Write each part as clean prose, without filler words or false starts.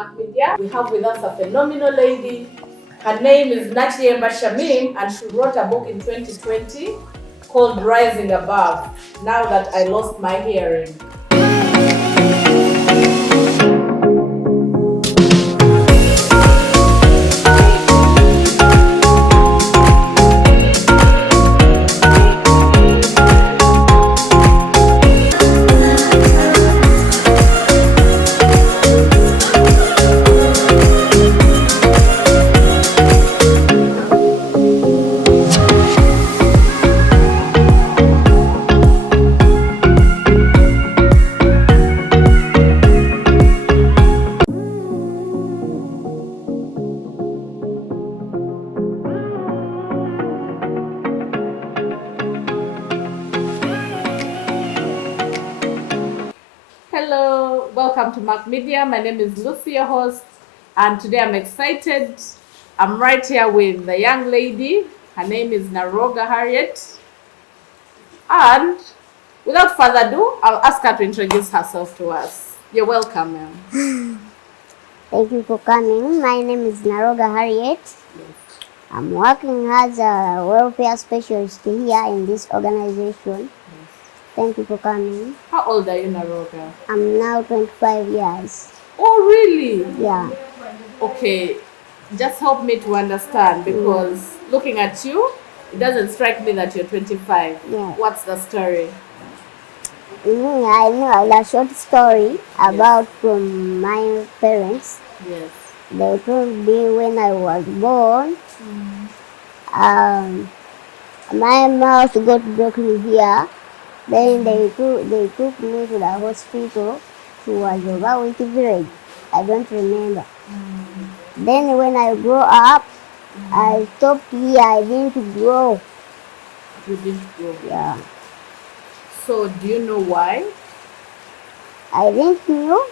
Mark Media. We have with us a phenomenal lady. Her name is Nachiemba Shamim, and she wrote a book in 2020 called Rising Above, Now That I Lost My Hearing. Hello, welcome to Mark Media. My name is Lucy, your host, and today I'm excited. I'm right here with a young lady. Her name is Naroga Harriet. And without further ado, I'll ask her to introduce herself to us. You're welcome, ma'am. Thank you for coming. My name is Naroga Harriet. Yes. I'm working as a welfare specialist here in this organization. Thank you for coming. How old are you, Naroga? I'm now 25 years. Oh, really? Yeah. Okay, just help me to understand, because looking at you, it doesn't strike me that you're 25. Yeah. What's the story? I know a short story about from my parents. Yes. They told me when I was born, my mouth got broken here. Then they took me to the hospital to Wazova village. I don't remember. Then when I grew up, I stopped here. I didn't grow. You didn't grow. Yeah. So do you know why? I didn't know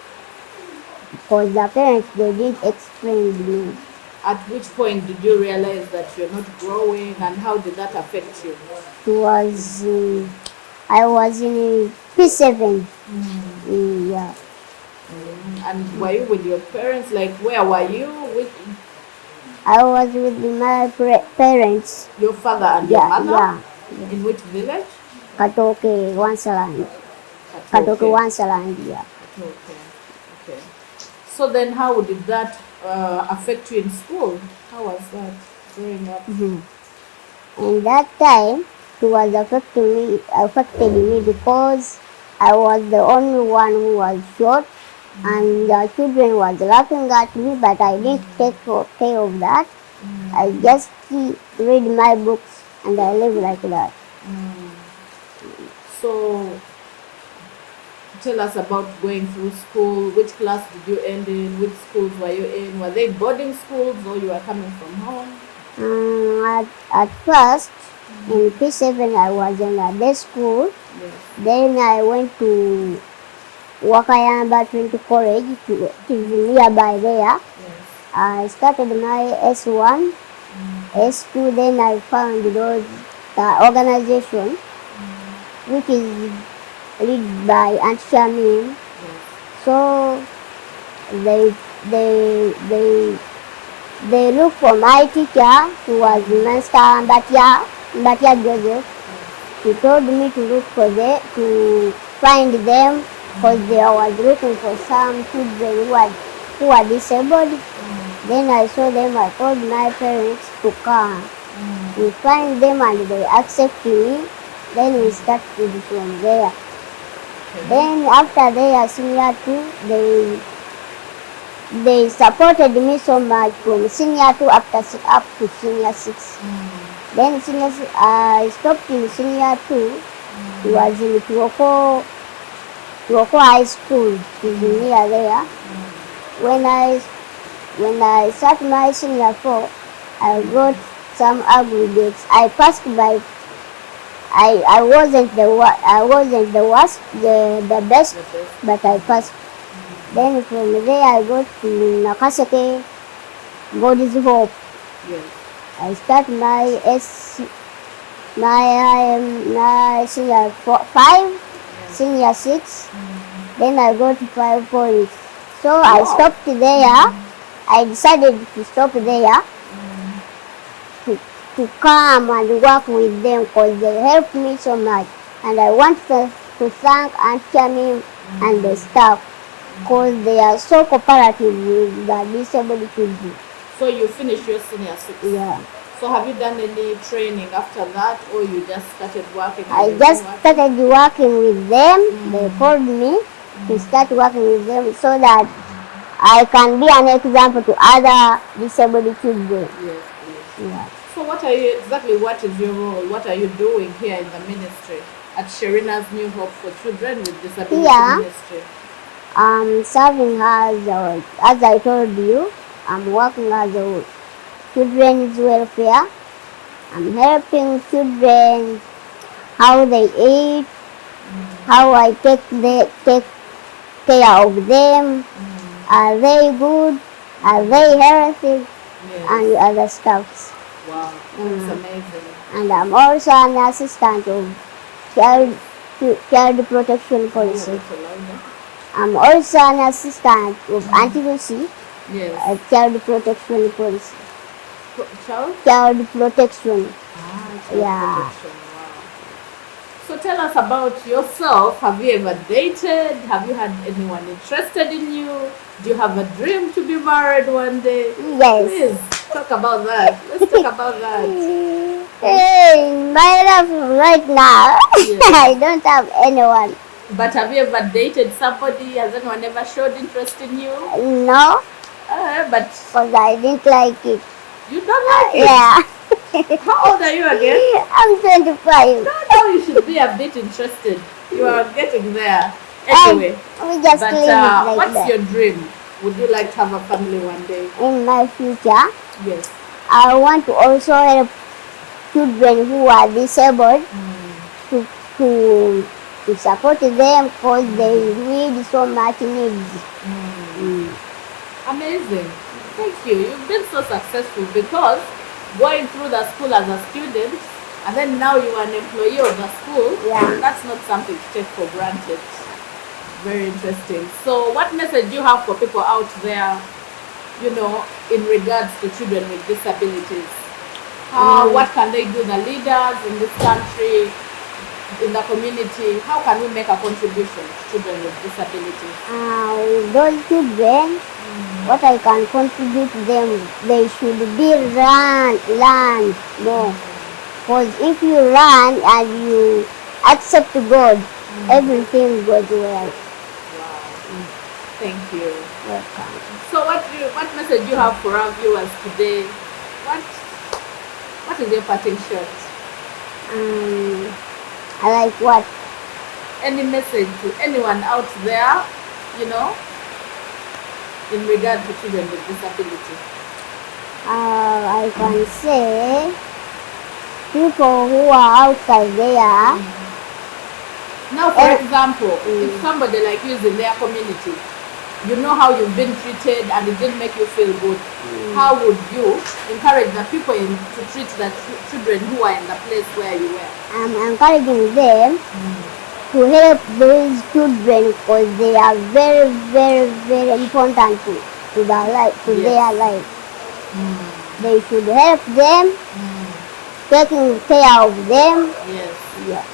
because the parents, they didn't explain to me. At which point did you realize that you're not growing, and how did that affect you? I was in P7. Yeah. And were you with your parents? Like, where were you? I was with my parents. Your father and your mother? Yeah. In which village? Katoke, Wansaland. Katoke, Wansaland, yeah. Okay. So then how did that affect you in school? How was that growing up? And that time, it was affected me because I was the only one who was short, and the children was laughing at me, but I didn't take care of that. I just read my books and I live like that. So tell us about going through school. Which class did you end in? Which schools were you in? Were they boarding schools or you were coming from home? At first, in P7, I was in a day school. Yes. Then I went to Wakayamba 20 College, to nearby there. Yes. I started my S1, S2, then I found the organization, which is led by Aunt Shamim. So they look for my teacher, who was Master Mbatia Joseph. He told me to look for them, to find them, because they was looking for some children who are disabled. Then I saw them. I told my parents to come. We find them and they accept me. Then we started from there. Then after their senior 2, they supported me so much from senior 2 up to senior 6. Then I stopped in senior 2. It was in Tuoko High School, which is near there. When I started my senior 4, I got some aggregates. I passed by. I wasn't the worst, the best, but I passed. Then from there I got to Nakaseke, God is Hope. Yes. I start my senior 5, senior 6. Then I go to 5 points. So I stopped there. I decided to stop there to come and work with them because they helped me so much. And I want to thank Aunt Chami and the staff because they are so cooperative with the disabled children. So you finished your senior 6? Yeah. So have you done any training after that, or you just started working? I just started working with them. They called me to start working with them so that I can be an example to other disabled children. Yes. Yeah. So what is your role? What are you doing here in the ministry at Sherinah's New Hope for Children with Disabilities Ministry? I'm serving as I told you, I'm working as a children's welfare. I'm helping children how they eat, how I take care of them. Are they good? Are they healthy? And other stuff. Wow, that's amazing. And I'm also an assistant of child protection policy. I'm also an assistant of anti-lucy, child protection policy. Child protection. Protection. Wow. So tell us about yourself. Have you ever dated? Have you had anyone interested in you? Do you have a dream to be married one day? Yes. Please talk about that. Let's talk about that. Hey, my life right now, I don't have anyone. But have you ever dated somebody? Has anyone ever showed interest in you? No. But because I didn't like it. You don't like it? Yeah. How old are you again? I'm 25. No, you should be a bit interested. You are getting there. Anyway, we just but what's your dream? Would you like to have a family one day? In my future? Yes. I want to also help children who are disabled to support them because they need so much needs. Amazing. Thank you. You've been so successful because going through the school as a student and then now you are an employee of the school, that's not something to take for granted. Very interesting. So what message do you have for people out there, in regards to children with disabilities? What can they do, the leaders in this country, in the community? How can we make a contribution to children with disabilities? With those children, what I can contribute to them, they should be learn more. Because if you learn and you accept God, everything goes well. Wow. Thank you. Welcome. So what message do you have for our viewers today? What is your parting shot? I like what? Any message to anyone out there, in regard to children with disability? I can say people who are outside there. Now, for example, if somebody like you is in their community, you know how you've been treated and it didn't make you feel good, how would you encourage the people to treat the children who are in the place where you were? I'm encouraging them to help those children because they are very, very, very important to their life. They should help them, taking care of them. Yes. Yeah.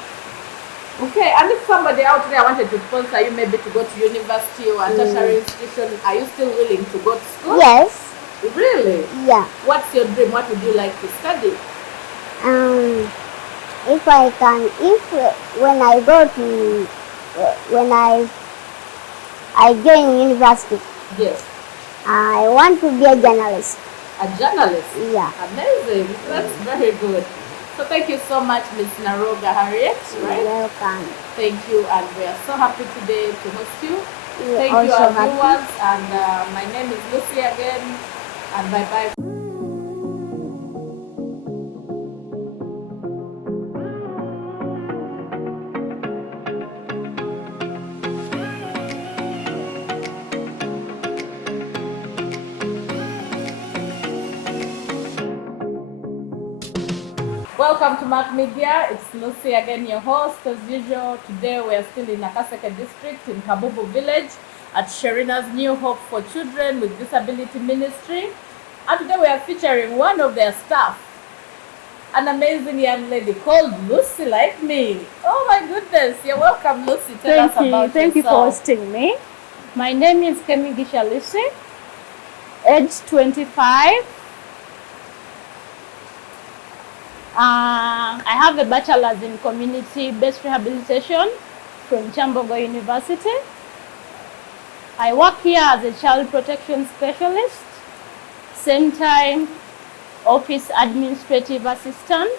Okay, and if somebody out there wanted to sponsor you, maybe to go to university or a tertiary institution, are you still willing to go to school? Yes. Really? Yeah. What's your dream? What would you like to study? If I can, when I go to, when I join university, yes, I want to be a journalist. A journalist? Yeah. Amazing. That's very good. So thank you so much, Ms. Naroga Harriet. Right? You're welcome. Thank you, and we are so happy today to host you. You're Thank you, our happy. viewers, and my name is Lucy again, and bye-bye. Welcome to Mark Media. It's Lucy again, your host as usual. Today we are still in Nakaseke district in Kabubu village, at Sherinah's New Hope for Children with Disability Ministry. And today we are featuring one of their staff, an amazing young lady called Lucy, like me. Oh my goodness, you're welcome, Lucy. Tell us about yourself. Thank you for hosting me. My name is Kemigisha Lucy, age 25. I have a bachelor's in community-based rehabilitation from Chambogo University. I work here as a child protection specialist, same time office administrative assistant.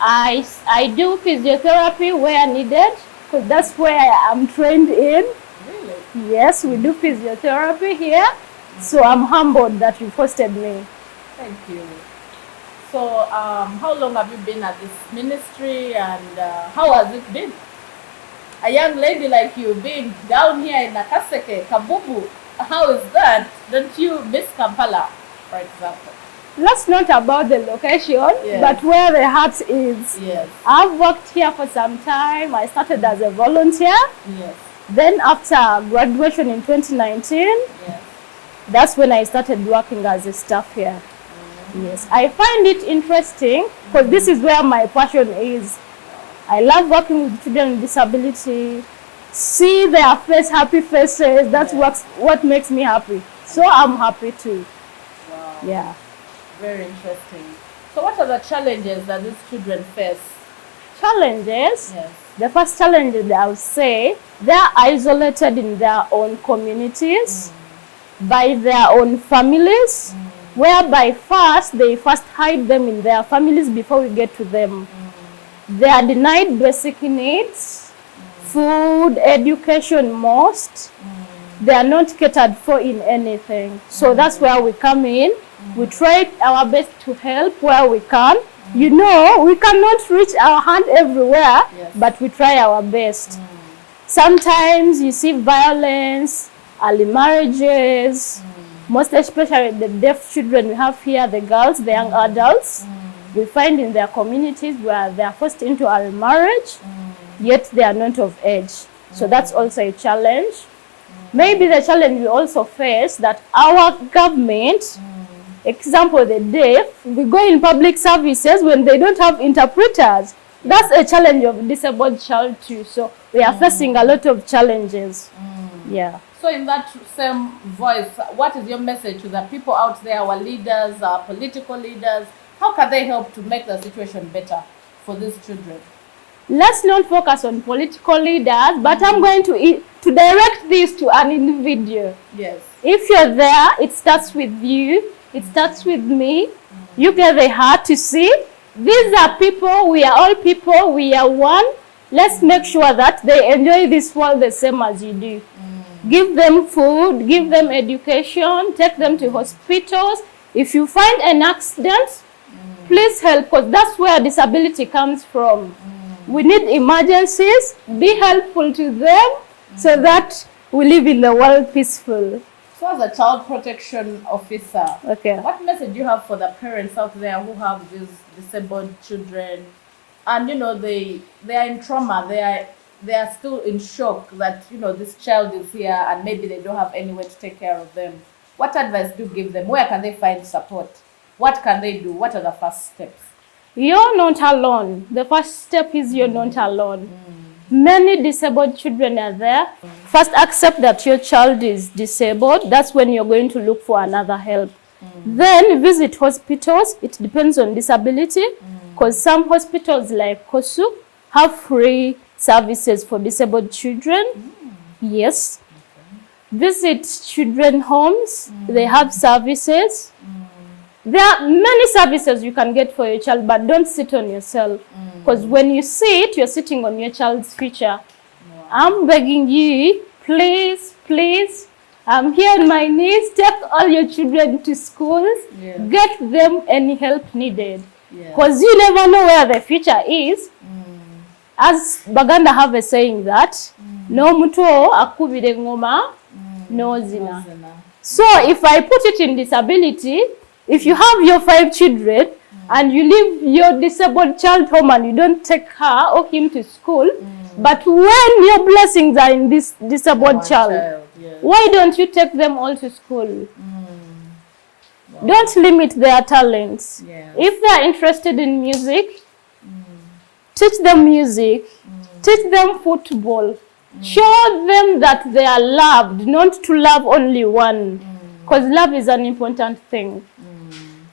I do physiotherapy where needed, because that's where I am trained in. Really? Yes, we do physiotherapy here. So I'm humbled that you hosted me. Thank you. So how long have you been at this ministry, and how has it been? A young lady like you being down here in Nakaseke, Kabubu, how is that? Don't you miss Kampala, for example? That's not about the location, Yes. but where the heart is. Yes. I've worked here for some time. I started as a volunteer. Yes. Then after graduation in 2019, Yes. that's when I started working as a staff here. Yes, I find it interesting because this is where my passion is. I love working with children with disability, see their happy faces. That's what makes me happy. So I'm happy too. Wow. Yeah. Very interesting. So what are the challenges that these children face? Challenges? Yes. The first challenge that I would say, they're isolated in their own communities, by their own families, whereby first they hide them in their families before we get to them. They are denied basic needs, food, education most. They are not catered for in anything. So that's where we come in. We try our best to help where we can. You know, we cannot reach our hand everywhere, Yes. but we try our best. Sometimes you see violence, early marriages, most especially the deaf children we have here, the girls, the young adults. We find in their communities where they are forced into early marriage, yet they are not of age. So that's also a challenge. Maybe the challenge we also face that our government, example the deaf, we go in public services when they don't have interpreters. That's a challenge of disabled child too. So we are facing a lot of challenges. Yeah. So in that same voice, what is your message to the people out there, our leaders, our political leaders? How can they help to make the situation better for these children? Let's not focus on political leaders, but I'm going to direct this to an individual. Yes. If you're there, it starts with you. It starts with me. You get the heart to see. These are people. We are all people. We are one. Let's make sure that they enjoy this world the same as you do. Give them food. Give them education. Take them to hospitals. If you find an accident, please help, because that's where disability comes from. We need emergencies. Be helpful to them so that we live in the world peaceful. So as a child protection officer, Okay. what message do you have for the parents out there who have these disabled children, and you know they are in trauma, they are still in shock that this child is here and maybe they don't have anywhere to take care of them? What advice do you give them? Where can they find support? What can they do? What are the first steps? You're not alone. The first step is you're not alone. Many disabled children are there. First, accept that your child is disabled. That's when you're going to look for another help. Then visit hospitals. It depends on disability, because some hospitals like Kosu have free services for disabled children. Yes. Visit children homes. They have services. There are many services you can get for your child, but don't sit on yourself. Because when you sit, you're sitting on your child's future. I'm begging you, please, please, I'm here on my knees, take all your children to schools, get them any help needed. Because you never know where the future is. As Baganda have a saying that, no muto akubire ngoma, no zina. So if I put it in disability, If you have your 5 children and you leave your disabled child home and you don't take her or him to school, but when your blessings are in this disabled child, yes. why don't you take them all to school? Wow. Don't limit their talents. Yes. If they are interested in music, teach them music, teach them football. Show them that they are loved, not to love only one, because love is an important thing.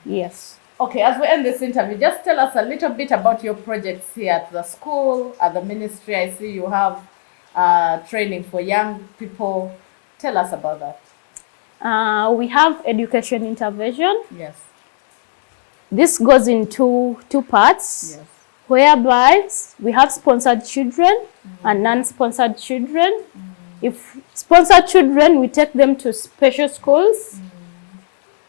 Yes. Okay, as we end this interview, just tell us a little bit about your projects here at the school, at the ministry. I see you have training for young people. Tell us about that. We have education intervention. Yes. This goes in two parts, Yes. whereby we have sponsored children and non-sponsored children. If sponsored children, we take them to special schools.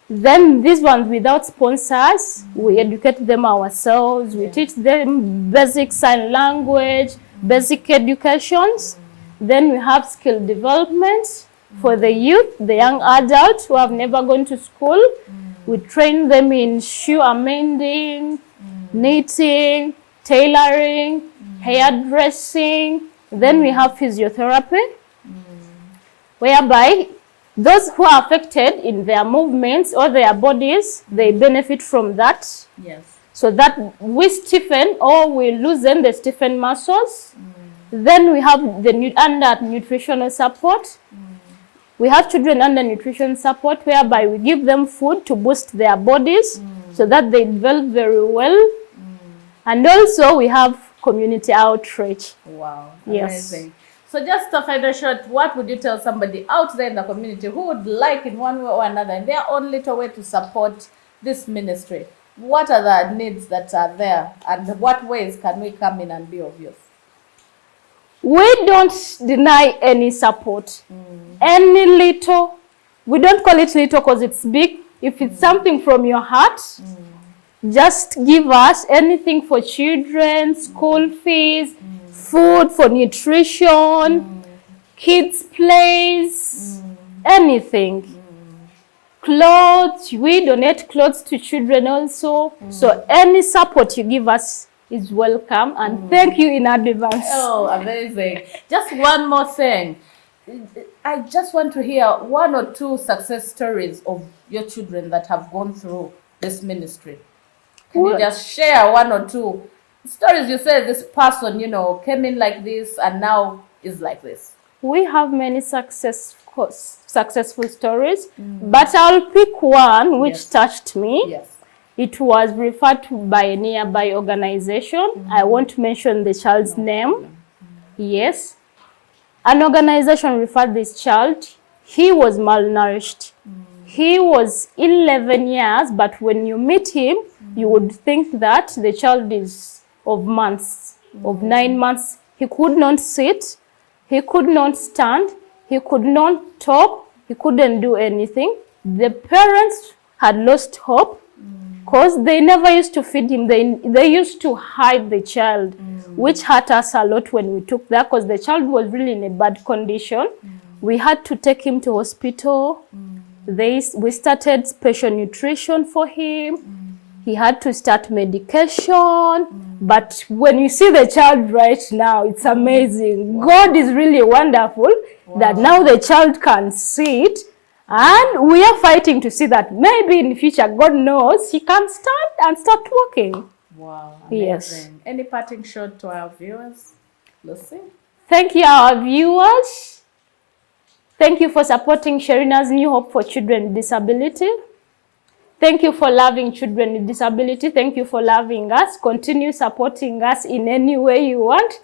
Then these ones without sponsors, we educate them ourselves. We teach them basic sign language, basic educations. Then we have skill development for the youth, the young adults who have never gone to school. We train them in shoe amending, knitting, tailoring, hairdressing. Then we have physiotherapy, whereby those who are affected in their movements or their bodies, they benefit from that. Yes. So that we stiffen or we loosen the stiffened muscles. Then we have the under nutritional support. We have children under nutrition support, whereby we give them food to boost their bodies so that they develop very well. And also we have community outreach. Wow. Yes. Amazing. So just a final short, what would you tell somebody out there in the community who would like in one way or another, in their own little way, to support this ministry? What are the needs that are there, and what ways can we come in and be of use? We don't deny any support. Any little, we don't call it little because it's big. If it's something from your heart, just give us anything for children, school fees, food for nutrition, kids' plays, anything. Clothes, we donate clothes to children also. So any support you give us is welcome, and thank you in advance. Oh, amazing. Just one more thing. I just want to hear 1 or 2 success stories of your children that have gone through this ministry. Can you just share 1 or 2 stories? You say this person, came in like this and now is like this. We have many successful stories, but I'll pick one which touched me. Yes. It was referred to by a nearby organization. I won't mention the child's name. Yes. An organization referred this child. He was malnourished. He was 11 years, but when you meet him, you would think that the child is of months, of 9 months. He could not sit. He could not stand. He could not talk. He couldn't do anything. The parents had lost hope because they never used to feed him. They used to hide the child, which hurt us a lot when we took that, because the child was really in a bad condition. We had to take him to hospital. We started special nutrition for him. He had to start medication. But when you see the child right now, it's amazing. God is really wonderful that now the child can sit. And we are fighting to see that maybe in the future, God knows, he can stand and start walking. Wow. Amazing. Yes. Any parting shot to our viewers, Lucy? Thank you, our viewers. Thank you for supporting Sherinah's New Hope for Children with Disability. Thank you for loving children with disability. Thank you for loving us. Continue supporting us in any way you want.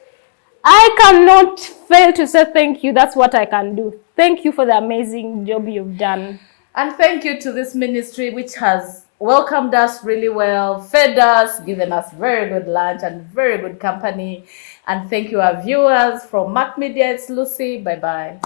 I cannot fail to say thank you. That's what I can do. Thank you for the amazing job you've done. And thank you to this ministry, which has welcomed us really well, fed us, given us very good lunch and very good company. And thank you, our viewers. From Mac Media, it's Lucy. Bye-bye.